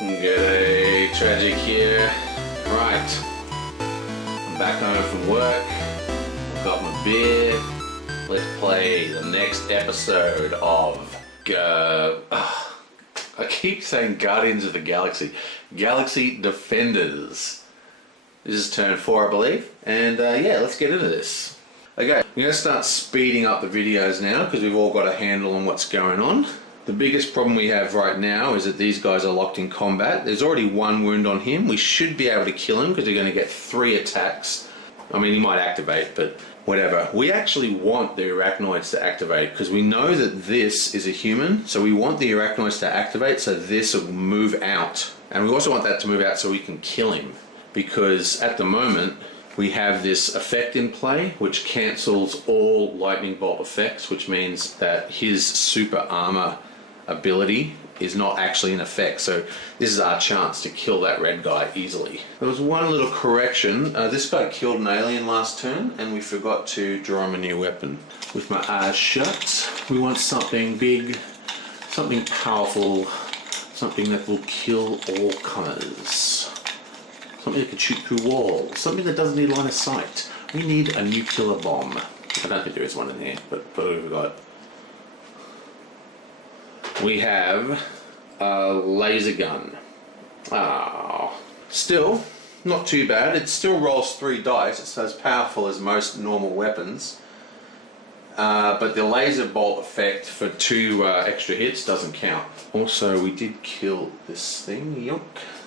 G'day, Tragic here. Right, I'm back home from work, I've got my beer. Let's play the next episode of I keep saying Guardians of the Galaxy. Galaxy Defenders. This is turn 4, I believe. And yeah, let's get into this. Okay, I'm going to start speeding up the videos now because we've all got a handle on what's going on. The biggest problem we have right now is that these guys are locked in combat. There's already 1 wound on him. We should be able to kill him because we're going to get 3 attacks. I mean, he might activate, but whatever. We actually want the arachnoids to activate because we know that this is a human. So we want the arachnoids to activate so this will move out. And we also want that to move out so we can kill him. Because at the moment, we have this effect in play which cancels all lightning bolt effects, which means that his super armor ability is not actually in effect. So this is our chance to kill that red guy easily. There was one little correction. This guy killed an alien last turn and we forgot to draw him a new weapon. With my eyes shut, we want something big, something powerful, something that will kill all comers. Something that can shoot through walls. Something that doesn't need line of sight. We need a nuclear bomb. I don't think there is one in here, but what have we got? We have a laser gun. Oh. Still, not too bad. It still rolls 3 dice. It's as powerful as most normal weapons. But the laser bolt effect for 2 extra hits doesn't count. Also, we did kill this thing. Yonk.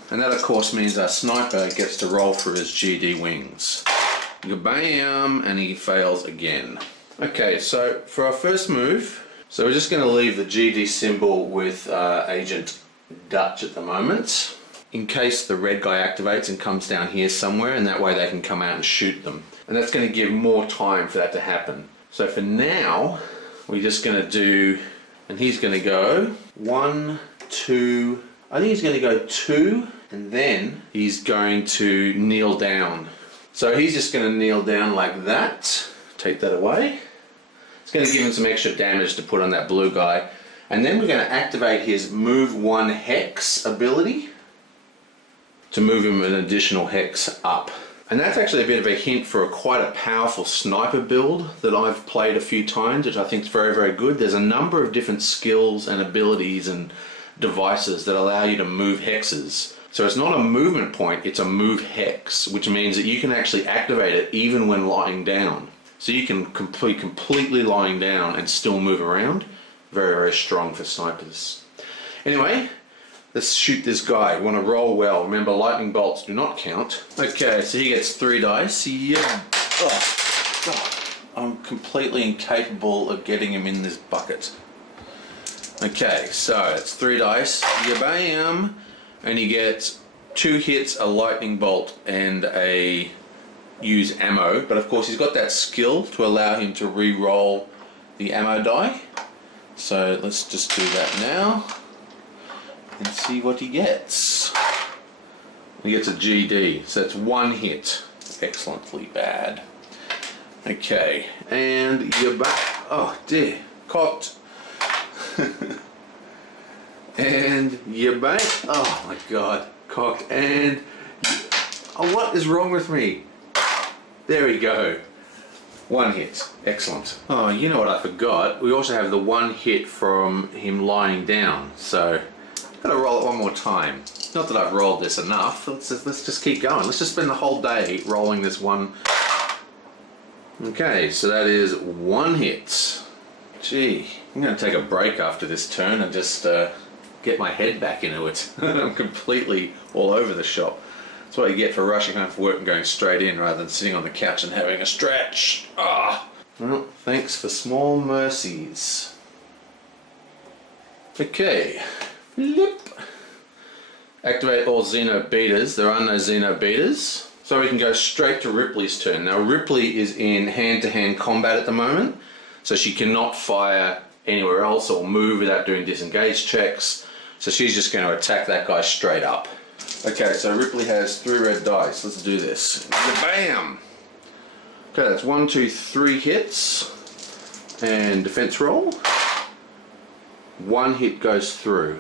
And that of course means our sniper gets to roll for his GD wings. Bam! And he fails again. Okay, so for our first move, so we're just going to leave the GD symbol with Agent Dutch at the moment, in case the red guy activates and comes down here somewhere, and that way they can come out and shoot them. And that's going to give more time for that to happen. So for now, we're just going to do, and he's going to go 1, 2, I think he's going to go 2, and then he's going to kneel down. So he's just going to kneel down like that. Take that away. It's going to give him some extra damage to put on that blue guy. And then we're going to activate his move 1 hex ability to move him an additional hex up. And that's actually a bit of a hint for quite a powerful sniper build that I've played a few times, which I think is very, very good. There's a number of different skills and abilities and devices that allow you to move hexes. So it's not a movement point, it's a move hex, which means that you can actually activate it even when lying down. So you can completely lying down and still move around. Very, very strong for snipers. Anyway, let's shoot this guy. We want to roll well. Remember, lightning bolts do not count. Okay, so he gets 3 dice. Yeah. Oh. I'm completely incapable of getting him in this bucket. Okay, so it's 3 dice. Bam! And he gets 2 hits, a lightning bolt, and a use ammo. But of course, he's got that skill to allow him to re-roll the ammo die. So let's just do that now and see what he gets. He gets a GD, so that's 1 hit. Excellently bad. Okay, and you're back. Oh dear, cocked. And you're back. Oh my god, cocked. And oh, what is wrong with me? There we go. 1 hit. Excellent. Oh, you know what I forgot? We also have the 1 hit from him lying down. So I've got to roll it 1 more time. Not that I've rolled this enough. Let's just keep going. Let's just spend the whole day rolling this one. Okay, so that is 1 hit. Gee, I'm going to take a break after this turn and just get my head back into it. I'm completely all over the shop. That's what you get for rushing home from work and going straight in rather than sitting on the couch and having a stretch. Ah. Well, thanks for small mercies. Okay. Flip. Activate all Xeno beaters. There are no Xeno beaters. So we can go straight to Ripley's turn. Now Ripley is in hand-to-hand combat at the moment, so she cannot fire anywhere else or move without doing disengage checks. So she's just going to attack that guy straight up. Okay, so Ripley has 3 red dice. Let's do this. Bam! Okay, that's 1, 2, 3 hits. And defense roll. 1 hit goes through.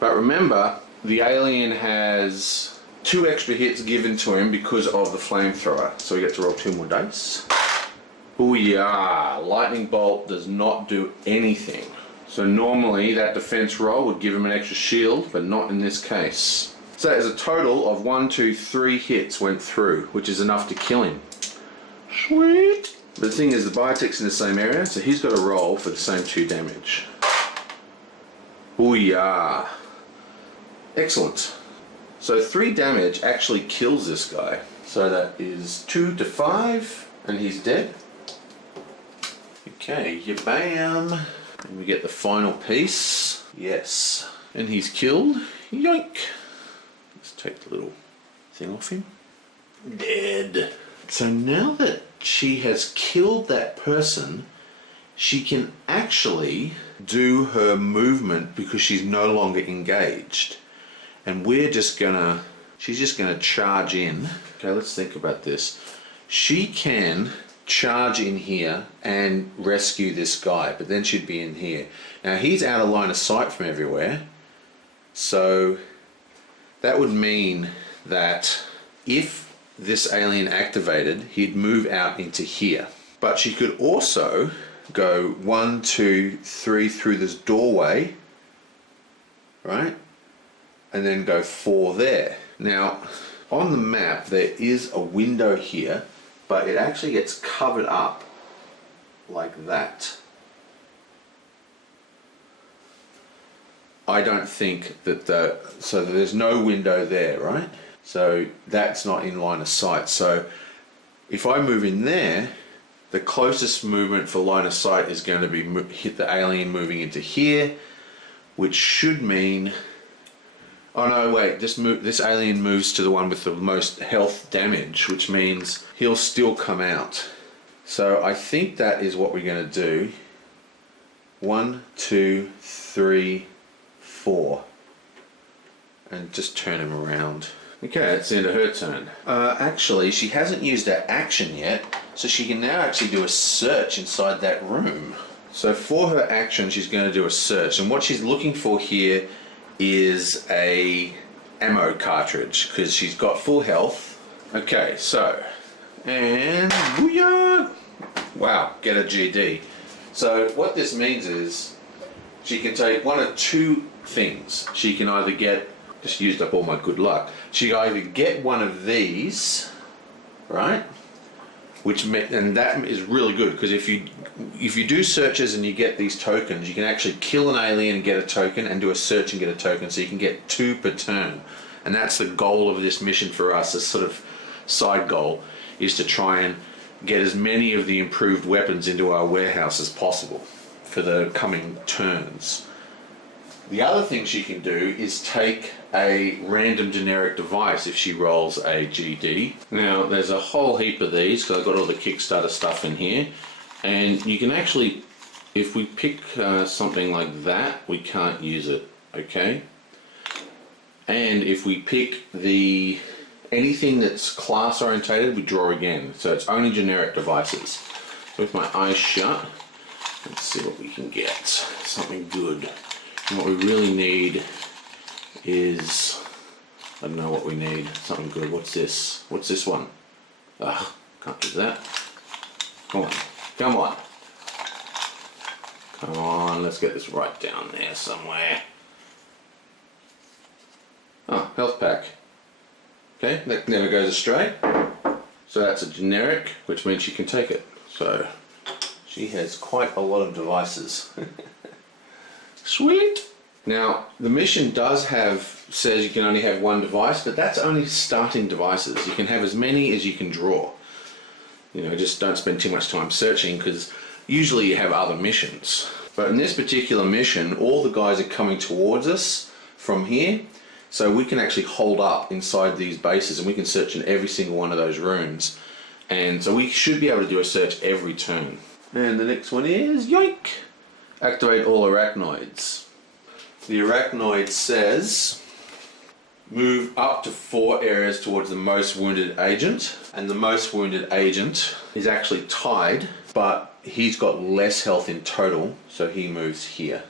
But remember, the alien has 2 extra hits given to him because of the flamethrower. So we get to roll 2 more dice. Booyah! Lightning bolt does not do anything. So normally that defense roll would give him an extra shield, but not in this case. So that is a total of 1, 2, 3 hits went through, which is enough to kill him. Sweet! But the thing is, the biotech's in the same area, so he's got to roll for the same 2 damage. Booyah! Excellent. So 3 damage actually kills this guy. So that is 2 to 5, and he's dead. Okay, bam. And we get the final piece. Yes. And he's killed. Yoink! Let's take the little thing off him. Dead. So now that she has killed that person, she can actually do her movement because she's no longer engaged. And she's just gonna charge in. Okay, let's think about this. She can charge in here and rescue this guy, but then she'd be in here. Now he's out of line of sight from everywhere, so that would mean that if this alien activated, he'd move out into here. But she could also go 1, 2, 3 through this doorway, right? And then go 4 there. Now, on the map, there is a window here, but it actually gets covered up like that. I don't think that so there's no window there, right? So that's not in line of sight. So if I move in there, the closest movement for line of sight is going to be hit the alien moving into here, which should mean, oh no, wait, this alien moves to the one with the most health damage, which means he'll still come out. So I think that is what we're going to do. 1, 2, 3, 4. And just turn him around. Okay, it's the end of her turn. Actually, she hasn't used her action yet, so she can now actually do a search inside that room. So for her action, she's going to do a search, and what she's looking for here is a ammo cartridge, because she's got full health. Okay, so, and booyah! Wow, get a GD. So what this means is she can take one of 2 things. She can either get, just used up all my good luck, she can either get one of these, right? And that is really good, because if you do searches and you get these tokens, you can actually kill an alien and get a token, and do a search and get a token, so you can get 2 per turn. And that's the goal of this mission for us, this sort of side goal, is to try and get as many of the improved weapons into our warehouse as possible for the coming turns. The other thing she can do is take a random generic device if she rolls a GD. Now there's a whole heap of these, because I've got all the Kickstarter stuff in here, and you can actually, if we pick something like that, we can't use it, okay? And if we pick anything that's class orientated, we draw again, so it's only generic devices. With my eyes shut, let's see what we can get, something good. And what we really need is, I don't know what we need, something good. What's this? What's this one? Ugh, can't do that. Come on, come on. Come on, let's get this right down there somewhere. Oh, health pack. Okay, that never goes astray. So that's a generic, which means she can take it. So she has quite a lot of devices. Sweet! Now, the mission says you can only have 1 device, but that's only starting devices. You can have as many as you can draw. You know, just don't spend too much time searching, because usually you have other missions. But in this particular mission, all the guys are coming towards us from here, so we can actually hold up inside these bases and we can search in every single one of those rooms. And so we should be able to do a search every turn. And the next one is, yoink! Activate all arachnoids. The arachnoid says, move up to 4 areas towards the most wounded agent. And the most wounded agent is actually tied, but he's got less health in total, so he moves here.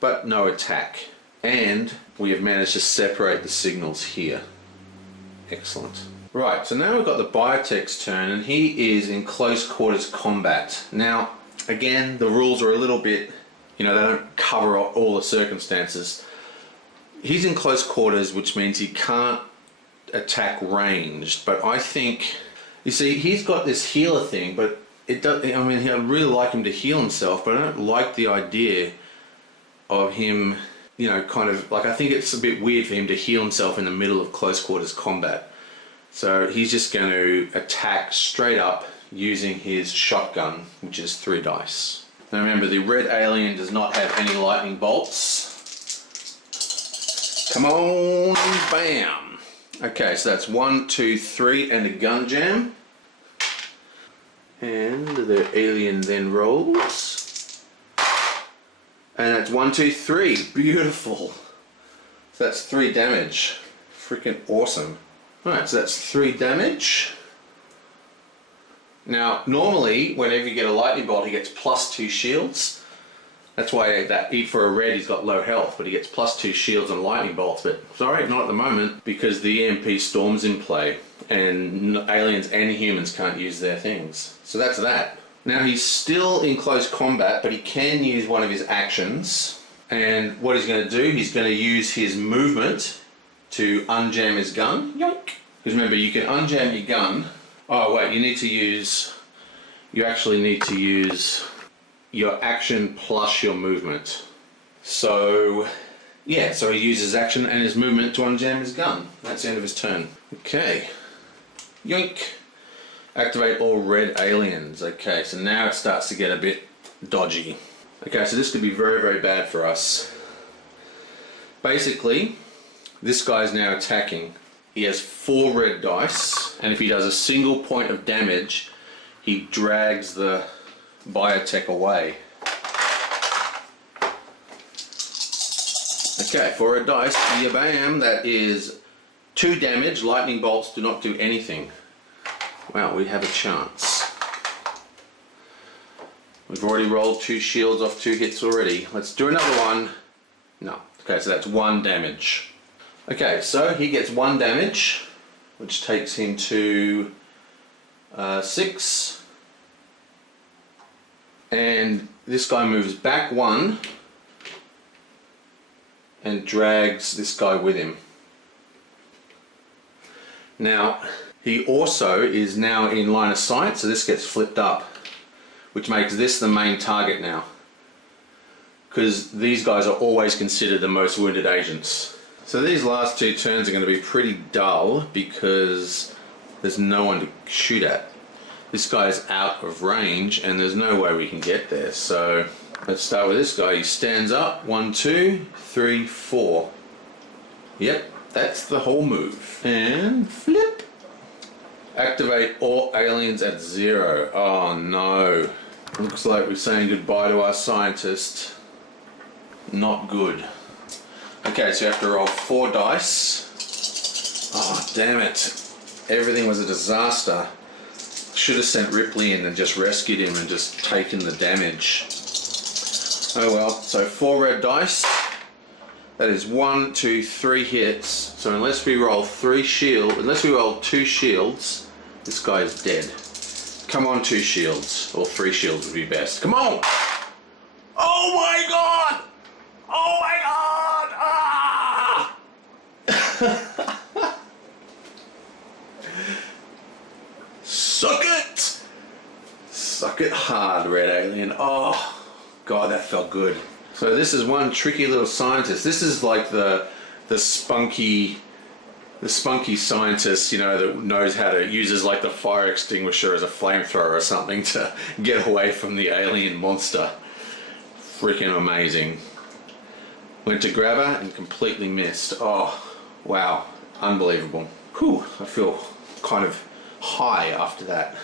But no attack. And we have managed to separate the signals here. Excellent. Right, so now we've got the Biotech's turn, and he is in close quarters combat. Now, again, the rules are a little bit, they don't cover all the circumstances. He's in close quarters, which means he can't attack ranged, but I think, you see, he's got this healer thing, but it does, I'd really like him to heal himself, but I don't like the idea of him, I think it's a bit weird for him to heal himself in the middle of close quarters combat. So he's just going to attack straight up using his shotgun, which is 3 dice. Now remember, the red alien does not have any lightning bolts. Come on, bam! Okay, so that's 1, 2, 3, and a gun jam. And the alien then rolls. And that's 1, 2, 3. Beautiful. So that's 3 damage. Freaking awesome. Alright, so that's 3 damage. Now, normally, whenever you get a lightning bolt, he gets +2 shields. That's why for a red, he's got low health, but he gets +2 shields on lightning bolts. But sorry, not at the moment, because the EMP storm's in play, and aliens and humans can't use their things. So that's that. Now he's still in close combat, but he can use one of his actions. And what he's going to do, he's going to use his movement to unjam his gun. Yoink! Because remember, you can unjam your gun. Oh wait, you actually need to use your action plus your movement. So, yeah, so he uses action and his movement to unjam his gun. That's the end of his turn. Okay. Yoink! Activate all red aliens. Okay, so now it starts to get a bit dodgy. Okay, so this could be very, very bad for us. Basically, this guy's now attacking. He has 4 red dice, and if he does a single point of damage, he drags the Biotech away. Okay, 4 red dice, bam, that is 2 damage. Lightning bolts do not do anything. Wow, we have a chance. We've already rolled 2 shields off 2 hits already. Let's do another one. No. Okay, so that's 1 damage. Okay, so he gets 1 damage, which takes him to 6. And this guy moves back 1 and drags this guy with him. Now, he also is now in line of sight, so this gets flipped up, which makes this the main target now. Because these guys are always considered the most wounded agents. So these last 2 turns are going to be pretty dull because there's no one to shoot at. This guy's out of range and there's no way we can get there. So let's start with this guy. He stands up. 1, 2, 3, 4. Yep, that's the whole move. And flip. Activate all aliens at 0. Oh no. Looks like we're saying goodbye to our scientist. Not good. Okay, so you have to roll 4 dice. Oh, damn it. Everything was a disaster. Should have sent Ripley in and just rescued him and just taken the damage. Oh well, so 4 red dice. That is 1, 2, 3 hits. So unless we roll 2 shields, this guy is dead. Come on, 2 shields. Or 3 shields would be best. Come on! Oh my god! Oh my god! Ah! Suck it! Suck it hard, red alien. Oh, god, that felt good. So this is one tricky little scientist. This is like the spunky scientist, that knows how to uses like the fire extinguisher as a flamethrower or something to get away from the alien monster. Freaking amazing. Went to grab her and completely missed. Oh, wow, unbelievable. Whew, I feel kind of high after that.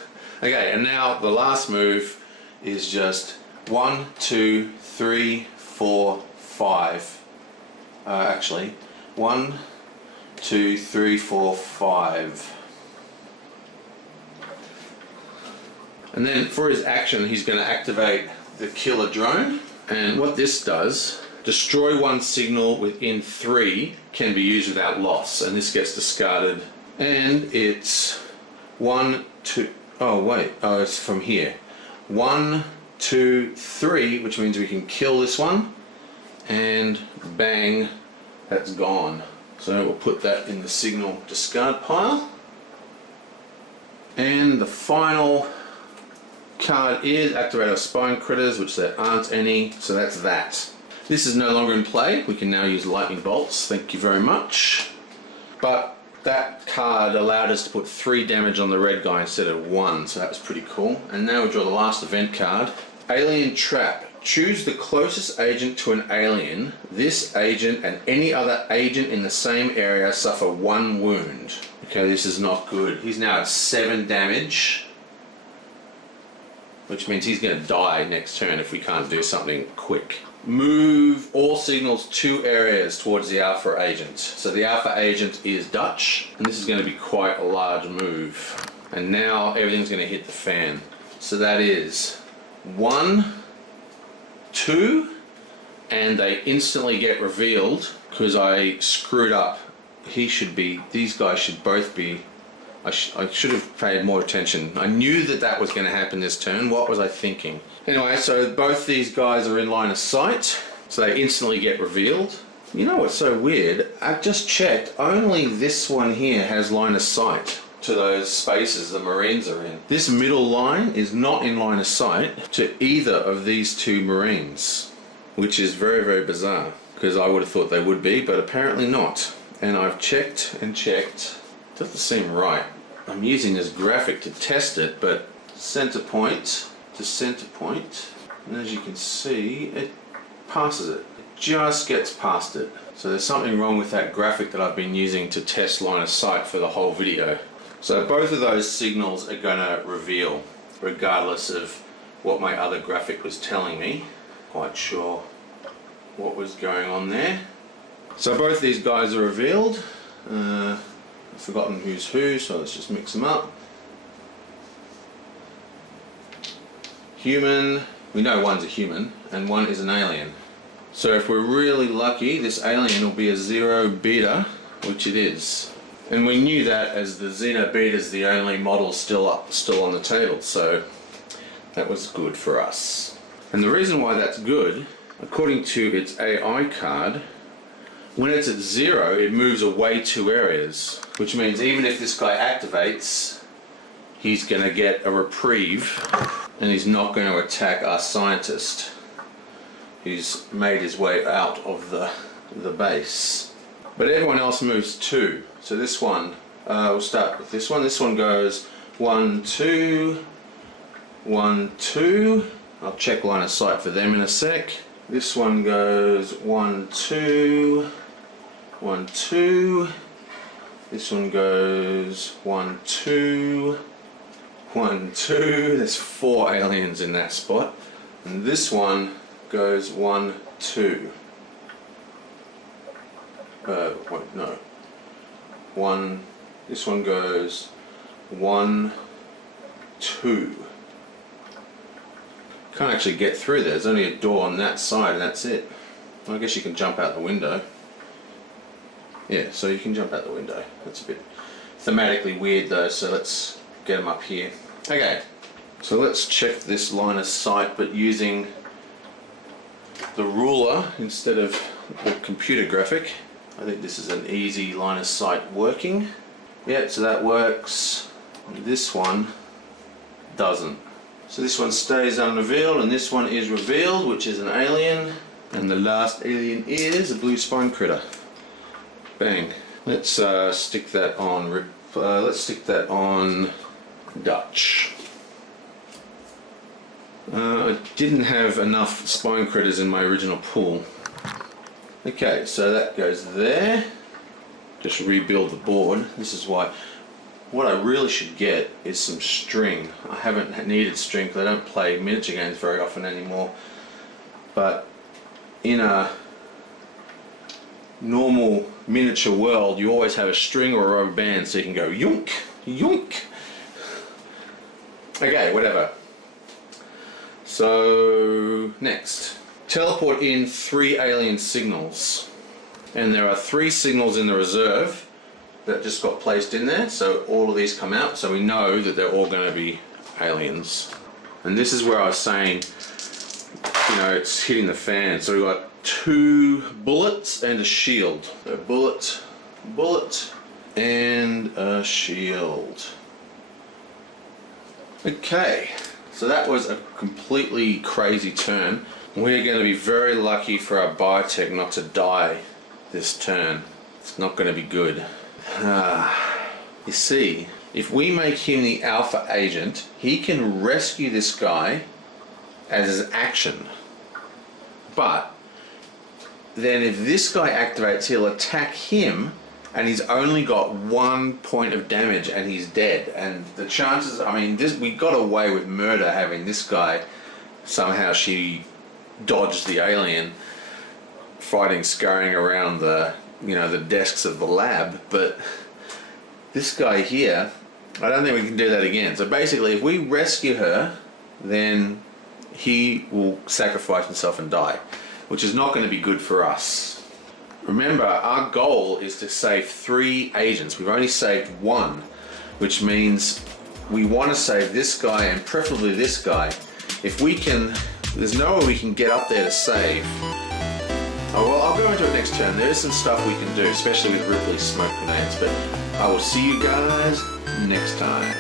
Okay, and now the last move is just 1, 2, 3, 4, 5. Actually, 1, 2, 3, 4, 5. And then for his action, he's going to activate the killer drone. And what this does, destroy one signal within 3 can be used without loss, and this gets discarded. And it's 1, 2, oh wait, oh it's from here. 1, 2, 3, which means we can kill this one, and bang, that's gone. So we'll put that in the signal discard pile. And the final card is Activate Our Spine Critters, which there aren't any, so that's that. This is no longer in play. We can now use lightning bolts, thank you very much. But that card allowed us to put 3 damage on the red guy instead of 1, so that was pretty cool. And now we draw the last event card. Alien Trap. Choose the closest agent to an alien. This agent and any other agent in the same area suffer 1 wound. Okay, this is not good. He's now at 7 damage, which means he's going to die next turn if we can't do something quick. Move all signals 2 areas towards the Alpha agent. So the Alpha agent is Dutch, and this is going to be quite a large move. And now everything's going to hit the fan. So that is 1, 2, and they instantly get revealed because I screwed up. These guys should both be, I should have paid more attention. I knew that was going to happen this turn. What was I thinking? Anyway, so both these guys are in line of sight, so they instantly get revealed. You know what's so weird? I've just checked, only this one here has line of sight to those spaces the Marines are in. This middle line is not in line of sight to either of these 2 Marines, which is very, very bizarre, because I would have thought they would be, but apparently not. And I've checked and checked. Doesn't seem right. I'm using this graphic to test it, but center point to center point, and as you can see, it passes it. It just gets past it. So there's something wrong with that graphic that I've been using to test line of sight for the whole video. So both of those signals are going to reveal, regardless of what my other graphic was telling me. Quite sure what was going on there. So both these guys are revealed. I've forgotten who's who, so let's just mix them up. Human, we know one's a human and one is an alien. So if we're really lucky, this alien will be a Zero Beta, which it is. And we knew that as the Xeno Beta is the only model still on the table, so that was good for us. And the reason why that's good, according to its AI card, when it's at 0, it moves away 2 areas, which means even if this guy activates, he's going to get a reprieve and he's not going to attack our scientist. He's made his way out of the base. But everyone else moves 2. So this one, we'll start with this one. This one goes 1, 2, 1, 2. I'll check line of sight for them in a sec. This one goes 1, 2, 1, 2. This one goes 1, 2, 1, 2. There's 4 aliens in that spot. And this one goes 1, 2. Wait, no. 1. This one goes 1, 2. Can't actually get through there. There's only a door on that side and that's it. I guess you can jump out the window. Yeah, so you can jump out the window. That's a bit thematically weird though, so let's get them up here. Okay, so let's check this line of sight, but using the ruler instead of the computer graphic. I think this is an easy line of sight working. Yeah, so that works. And this one doesn't. So this one stays unrevealed and this one is revealed, which is an alien. And the last alien is a blue spine critter. Bang. Let's stick that on. Let's stick that on Dutch. I didn't have enough spine critters in my original pool. Okay, so that goes there. Just rebuild the board. This is why. What I really should get is some string. I haven't needed string because I don't play miniature games very often anymore. But in a normal miniature world, you always have a string or a rubber band so you can go yoink, yoink. Okay, whatever. So next, teleport in 3 alien signals. And there are 3 signals in the reserve that just got placed in there, so all of these come out, so we know that they're all going to be aliens. And this is where I was saying, you know, it's hitting the fan. So we've got 2 bullets and a shield. So bullet, bullet, and a shield. Okay, so that was a completely crazy turn. We're going to be very lucky for our biotech not to die this turn. It's not going to be good. You see, if we make him the alpha agent, he can rescue this guy as his action. But then if this guy activates, he'll attack him, and he's only got 1 point of damage and he's dead. And the chances, I mean, we got away with murder having this guy. Somehow she dodged the alien fighting, scurrying around the, you know, the desks of the lab. But this guy here, I don't think we can do that again. So basically, if we rescue her, then he will sacrifice himself and die, which is not going to be good for us. Remember, our goal is to save 3 agents. We've only saved 1, which means we want to save this guy and preferably this guy. If we can, there's no way we can get up there to save. Oh, well, I'll go into it next turn. There's some stuff we can do, especially with Ripley's smoke grenades, but I will see you guys next time.